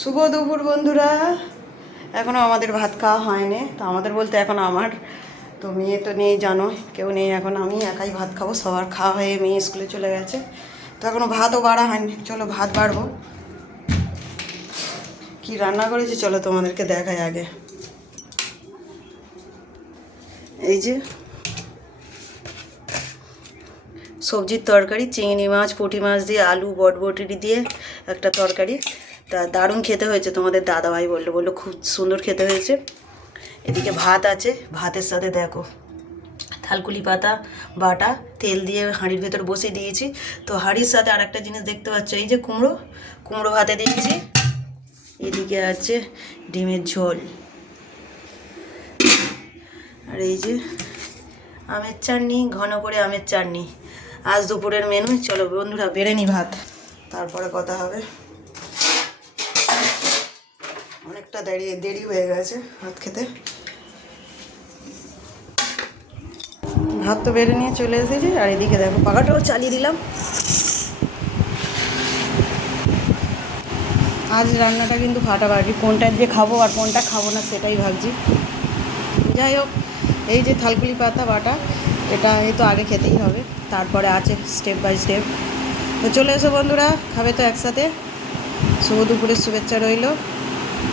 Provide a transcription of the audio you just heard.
শুভ দুপুর বন্ধুরা। এখনও আমাদের ভাত খাওয়া হয়নি, তো আমাদের বলতে এখন আমার তো মেয়ে তো নেই, জানো কেউ নেই, এখন আমি একাই ভাত খাবো। সবার খাওয়া হয়ে মেয়ে স্কুলে চলে গেছে, তো এখনও ভাতও বাড়া হয়নি। চলো ভাত বাড়বো। কি রান্না করেছি চলো তোমাদেরকে দেখাই আগে। এই যে সবজির তরকারি, চিংড়ি মাছ পুঁটি মাছ দিয়ে আলু বটবটি দিয়ে একটা তরকারি, তা দারুণ খেতে হয়েছে। তোমাদের দাদাভাই বললো খুব সুন্দর খেতে হয়েছে। এদিকে ভাত আছে, ভাতের সাথে দেখো থালকুলি পাতা বাটা তেল দিয়ে হাঁড়ির ভেতর বসিয়ে দিয়েছি। তো হাঁড়ির সাথে আর একটা জিনিস দেখতে পাচ্ছ, এই যে কুমড়ো ভাতে দিয়েছি। এদিকে আছে ডিমের ঝোল, আর এই যে আমের চাটনি, ঘন করে আমের চাটনি। আজ দুপুরের মেনু। চলো বন্ধুরা বেড়ে নি ভাত, তারপরে কথা হবে। অনেকটা দেরি হয়ে গেছে ভাত খেতে। ভাত তো বেড়ে নিয়ে চলে এসেছি, আর এদিকে দেখো পাখাটাও চালিয়ে দিলাম। আজ রান্নাটা কিন্তু ফাটাফাটি, কোনটা দিয়ে খাবো আর কোনটা খাবো না সেটাই ভাবছি। যাই হোক, এই যে থালকুলি পাতা বাটা, এটা এই তো আগে খেতেই হবে, তারপরে আছে স্টেপ বাই স্টেপ। তো চলে এসো বন্ধুরা, খাবে তো একসাথে। শুভ দুপুরের শুভেচ্ছা রইল।